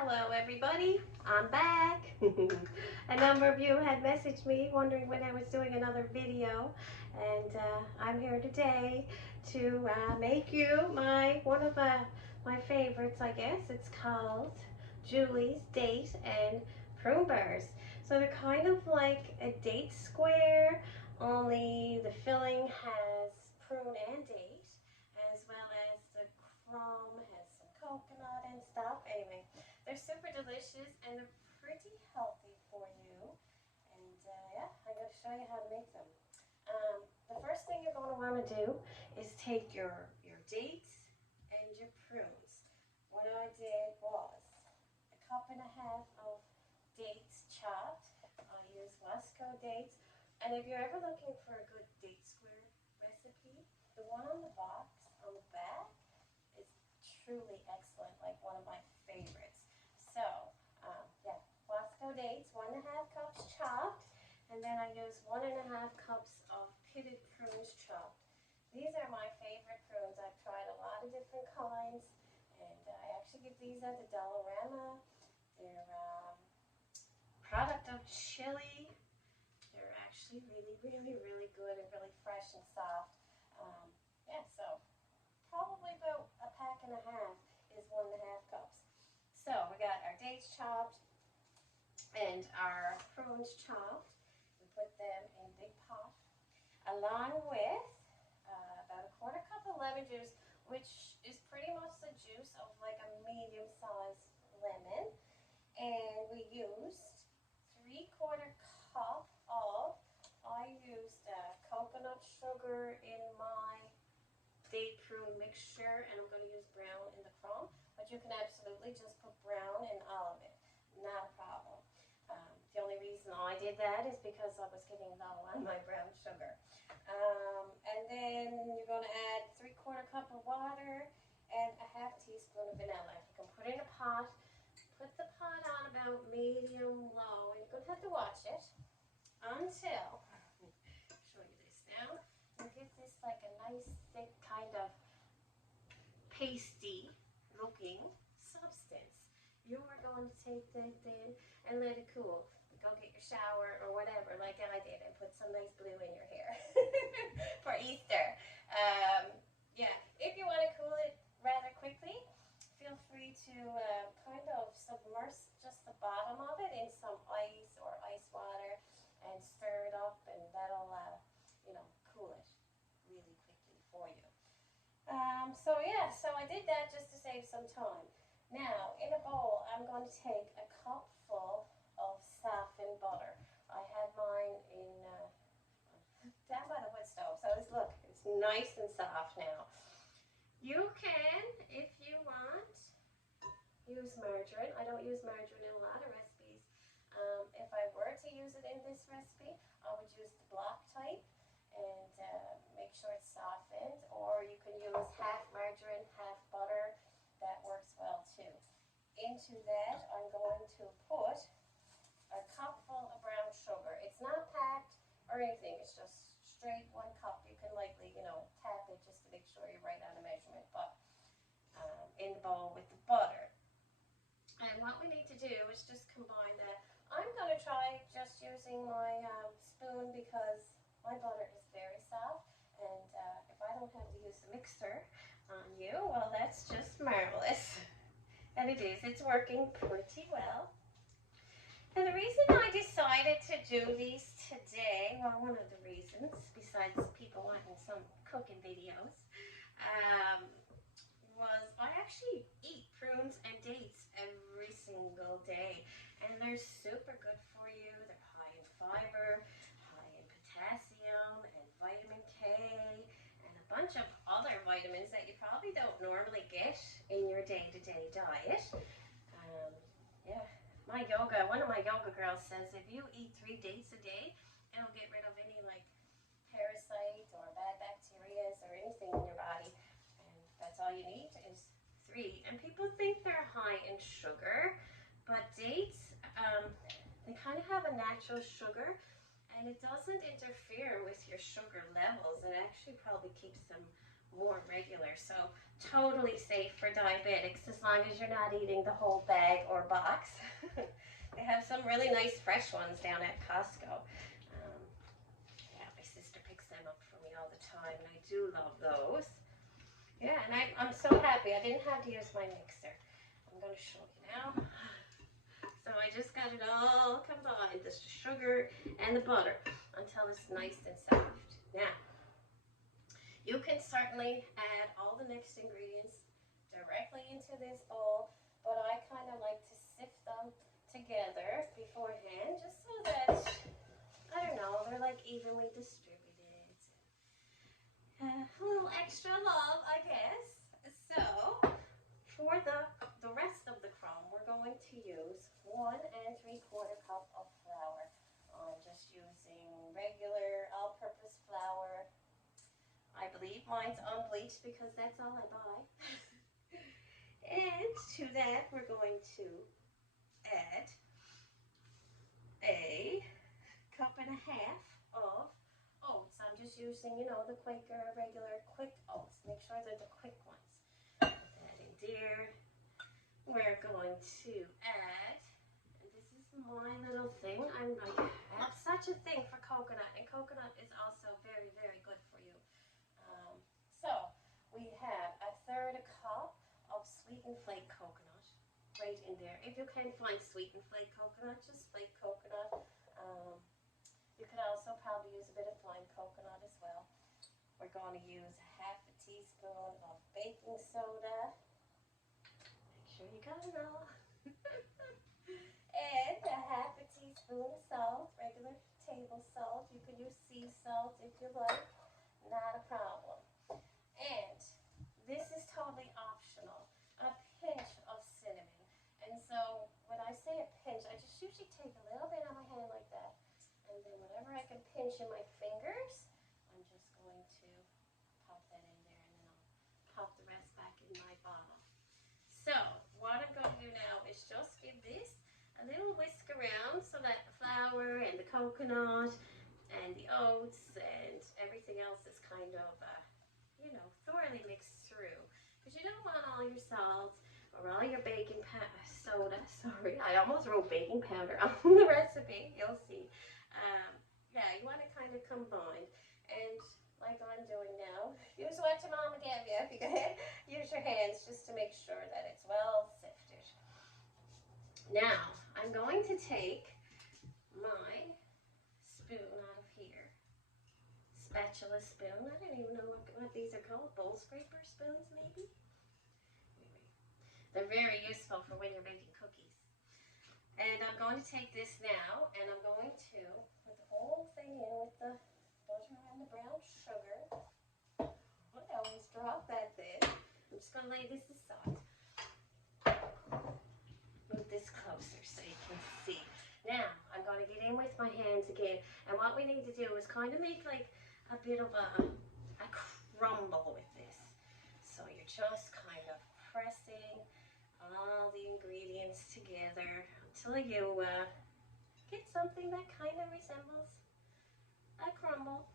Hello everybody, I'm back. A number of you had messaged me wondering when I was doing another video, and I'm here today to make you one of my favorites, I guess. It's called Julie's Date and Prune Bars. So they're kind of like a date square, only the filling has prune and date, as well as the crumb has some coconut and stuff. Anyway, they're super delicious and they're pretty healthy for you. And yeah, I'm going to show you how to make them. The first thing you're going to want to do is take your dates and your prunes. What I did was a cup and a half of dates chopped. I use Wasco dates. And if you're ever looking for a good date square recipe, the one on the box on the back is truly excellent, like one of my favorites. So, yeah, Wasco dates, 1.5 cups chopped, and then I use 1.5 cups of pitted prunes chopped. These are my favorite prunes. I've tried a lot of different kinds, and I actually get these at the Dollarama. They're product of Chile. They're actually really good and really fresh and soft. Yeah, so probably about a pack and a half is 1.5 cups. So we got our dates chopped and our prunes chopped. We put them in a big pot, along with about a 1/4 cup of lemon juice, which is pretty much the juice of like a medium-sized lemon. And we used 3/4 cup of, I used coconut sugar in my date prune mixture, and I'm going to use brown in the crumb, but you can absolutely just put brown in all of it, not a problem. The only reason I did that is because I was getting low on my brown sugar. And then you're going to add 3/4 cup of water and a 1/2 teaspoon of vanilla. You can put it in a pot, put the pot on about medium low, and you're going to have to watch it until, I'll show you this now, you get this like a nice thick kind of pasty looking substance. You are going to take that then and let it cool. Go get your shower or whatever like I did and put some nice blue in your hair for Easter. Yeah, if you want to cool it rather quickly, feel free to kind of submerge just the bottom of it in some ice or ice water and stir it up, and that'll cool it really quickly for you. So yeah, so I did that just to save some time. Now in a bowl I'm going to take a cup full of softened butter. I had mine in down by the wood stove, so it's nice and soft now. You can, if you want, use margarine. I don't use margarine in a lot of recipes. If I were to use it in this recipe, I would use the block type and make sure it's softened, or you can use half margarine, half butter. That works well too. Into that, I'm going to put a cup full of brown sugar. It's not packed or anything, it's just straight 1 cup. You can lightly, tap it just to make sure you're right on the measurement, but in the bowl with the butter. And what we need to do is just combine that. I'm going to try just using my spoon because my butter is very soft, and if I don't have to use the mixer on you, well, that's just marvelous. And it is. It's working pretty well. And the reason I decided to do these today, well, one of the reasons, besides people wanting some cooking videos, was I actually eat prunes and dates every single day. And they're super good for you. They're high in fiber, high in potassium and vitamin K, and a bunch of other vitamins that you probably don't normally get in your day-to-day diet. Yeah. One of my yoga girls says if you eat 3 dates a day, it'll get rid of any like parasite or bad bacteria or anything in your body. And that's all you need is 3. And people think they're high in sugar, but dates, they kind of have a natural sugar, and it doesn't interfere with your sugar levels. It actually probably keeps them more regular. So totally safe for diabetics as long as you're not eating the whole bag or box. They have some really nice fresh ones down at Costco. Yeah, my sister picks them up for me all the time, and I do love those. Yeah, and I'm so happy I didn't have to use my mixer. I'm going to show you now. So I just got it all combined, the sugar and the butter, until it's nice and soft. Now, you can certainly add all the next ingredients directly into this bowl, but I kind of like to sift them together beforehand, just so that, I don't know, they're like evenly distributed. A little extra love, I guess. So, for the rest of the crumb, we're going to use 1 3/4 cup of flour. I'm just using regular all-purpose flour. I believe mine's unbleached because that's all I buy. And to that, we're going to add a 1.5 cups of oats. I'm just using, the Quaker regular quick oats. Make sure they're the quick ones. Put that in there. We're going to add, and this is my little thing, I have such a thing for coconut, and coconut is also very, very good for you. So we have 1/3 cup of sweetened flake coconut right in there. If you can find sweetened flake coconut, just flake coconut. You could also probably use a bit of fine coconut as well. We're going to use 1/2 teaspoon of baking soda. Make sure you got it all. And 1/2 teaspoon of salt, regular table salt. You can use sea salt if you like, not a problem. And this is totally optional. A pinch of cinnamon. And so when I say a pinch, I just usually take a little bit on my hand like that. And then whatever I can pinch in my fingers, I'm just going to pop that in there, and then I'll pop the rest back in my bottle. So what I'm going to do now is just give this a little whisk around so that the flour and the coconut and the oats and everything else is kind of, thoroughly mixed through. Because you don't want all your salt or all your baking soda. Sorry, I almost wrote baking powder on the recipe. You'll see. Yeah, you want to kind of combine. And like I'm doing now, use what your mama gave you. If you can use your hands just to make sure that it's well sifted. Now, I'm going to take my spoon out of here. Spatula spoon. I don't even know what these are called. Bowl scraper spoons, maybe? Anyway, they're very useful for when you're making cookies. And I'm going to take this now, and I'm going to put the whole thing in with the butter and the brown sugar. I always drop that thing. I'm just going to lay this aside. Move this closer so you can see. Now, I'm going to get in with my hands again. And what we need to do is kind of make like a bit of a crumble with this. So you're just kind of pressing all the ingredients together until you get something that kind of resembles a crumble.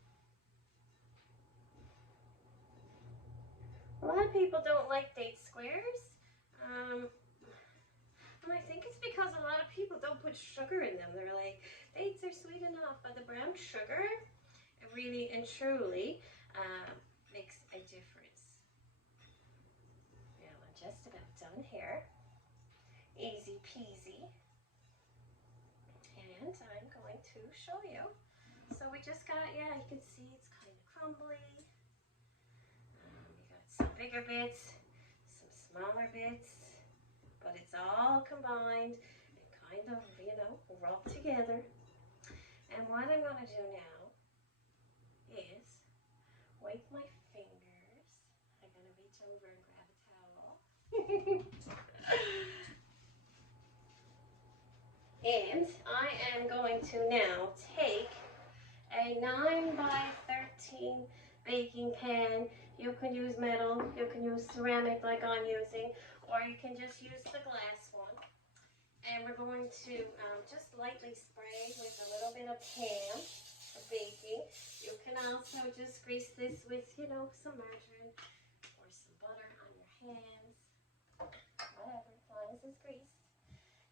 A lot of people don't like date squares. And I think it's because a lot of people don't put sugar in them. They're like, dates are sweet enough, but the brown sugar, it really and truly makes a difference. Now I'm just about done here. Easy peasy. And I'm going to show you. So we just got, you can see it's kind of crumbly. We got some bigger bits, some smaller bits. But it's all combined and kind of, rubbed together. And what I'm going to do now is wipe my fingers. I'm going to reach over and grab a towel. And I am going to now take a 9 by 13 baking pan. You can use metal, you can use ceramic like I'm using, or you can just use the glass one. And we're going to just lightly spray with a little bit of Pam for baking. You can also just grease this with, some margarine or some butter. I'm hands, whatever, as long as it's greased.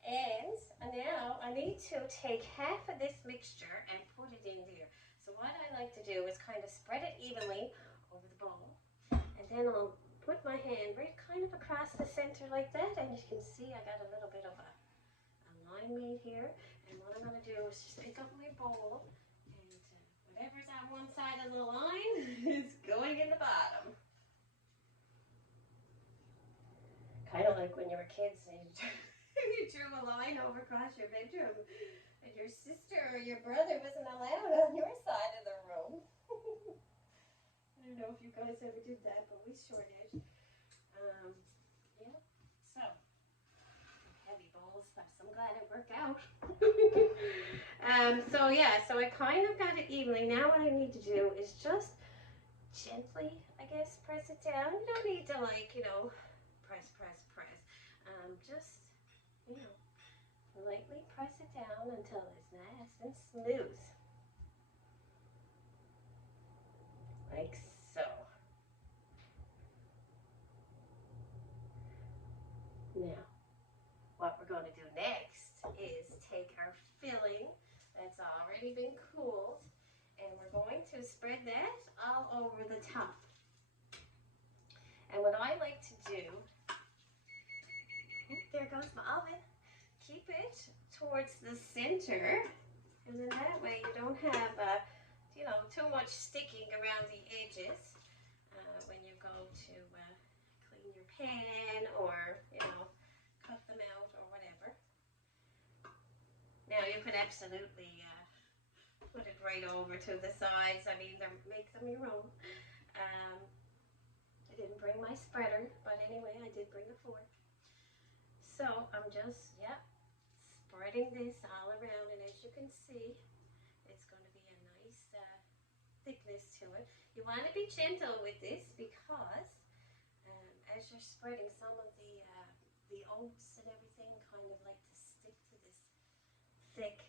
And now I need to take half of this mixture and put it in there. So what I like to do is kind of spread it evenly over the bowl. And then I'll put my hand right kind of across the center like that. And you can see I got a little bit of a line made here. And what I'm going to do is just pick up my bowl. And whatever's on one side of the line is going in the bottom. Kind of like when you were kids and you drew a line over across your bedroom and your sister or your brother wasn't allowed on your side of the room. I don't know if you guys ever did that, but we sure did. Yeah, so heavy bowls, but I'm glad it worked out. So yeah, so I kind of got it evenly. Now what I need to do is just gently, I guess, press it down. You don't need to, like, you know, press. Just, you know, lightly press it down until it's nice and smooth. Like so. Now, what we're going to do next is take our filling that's already been cooled, and we're going to spread that all over the top. And what I like to do, there goes my oven, keep it towards the center, and then that way you don't have, you know, too much sticking around the edges when you go to clean your pan or, you know, cut them out or whatever. Now you could absolutely put it right over to the sides. I mean, make them your own. I didn't bring my spreader, but anyway, I did bring a fork. So I'm just, spreading this all around, and as you can see, it's going to be a nice thickness to it. You want to be gentle with this because as you're spreading, some of the oats and everything kind of like to stick to this thick,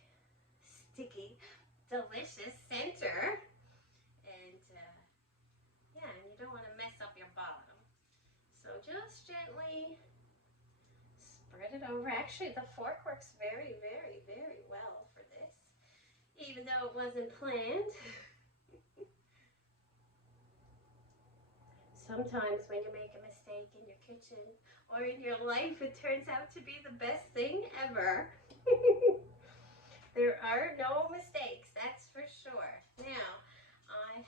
sticky, delicious center. And and you don't want to mess up your bottom. So just gently spread it over. Actually, the fork works very, very, very well for this, even though it wasn't planned. Sometimes when you make a mistake in your kitchen or in your life, it turns out to be the best thing ever. There are no mistakes, that's for sure. Now, I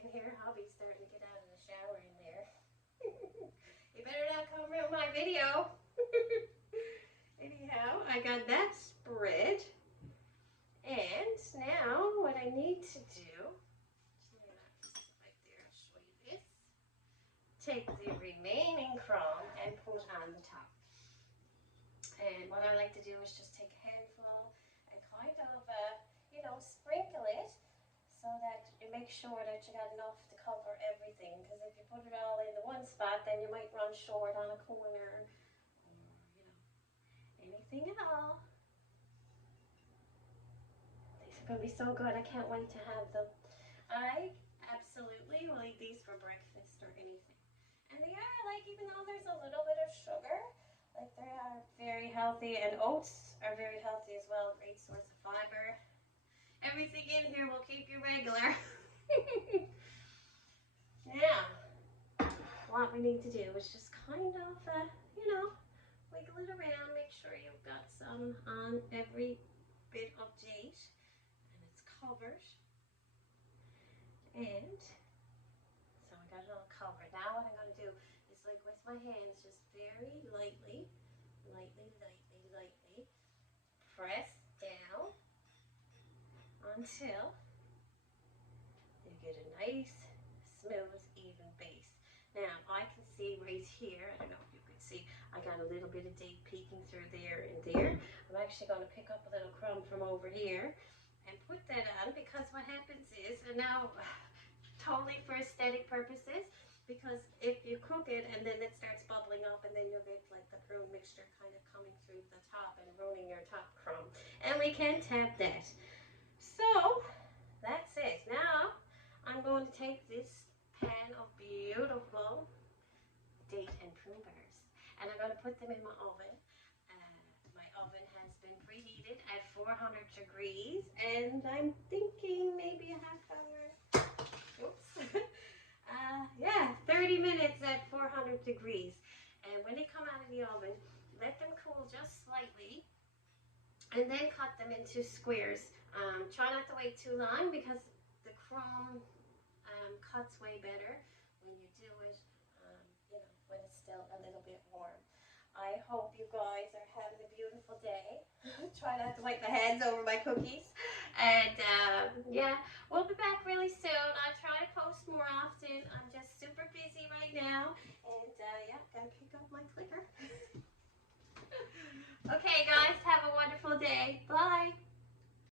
can hear hubby starting to get out of the shower in there. You better not come ruin my video. Anyhow, I got that spread. And now what I need to do, right there, I'll show you this. Take the remaining crumb and put on the top. And what I like to do is just take a handful and kind of, you know, sprinkle it so that you make sure that you got enough to cover everything. Because if you put it all in the one spot, then you might run short on a corner or, you know, anything at all. These are going to be so good. I can't wait to have them. I absolutely will eat these for breakfast or anything. And they are, like, even though there's a little bit of sugar, like, they are very healthy, and oats are very healthy as well. Great source of fiber. Everything in here will keep you regular. Now, what we need to do is just kind of, you know, wiggle it around. Make sure you've got some on every bit of date, and it's covered. And so I got it all covered. Now what I'm going to do is, like, with my hands, just very lightly, press down until you get a nice, smooth, even base. Now, I can see right here, I don't know if you can see, I got a little bit of date peeking through there and there. I'm actually going to pick up a little crumb from over here and put that on, because what happens is, and now, totally for aesthetic purposes, because if you cook it and then it starts bubbling up, and then you'll get like the prune mixture kind of coming through the top and ruining your top crumb. And we can't have that. So, that's it. Now, I'm going to take this pan of beautiful date and prune bars. And I'm going to put them in my oven. My oven has been preheated at 400 degrees, and I'm thinking maybe a half hour. Oops. Yeah, 30 minutes at 400 degrees. And when they come out of the oven, let them cool just slightly, and then cut them into squares. Try not to wait too long because the crumb cuts way better when you do it, when it's still a little bit warm. I hope you guys are having a beautiful day. Try not to wipe my hands over my cookies. And yeah, we'll be back really soon. I'll try to post more often. I'm just super busy right now. And yeah, gotta pick up my clicker. Okay guys, have a wonderful day. Bye.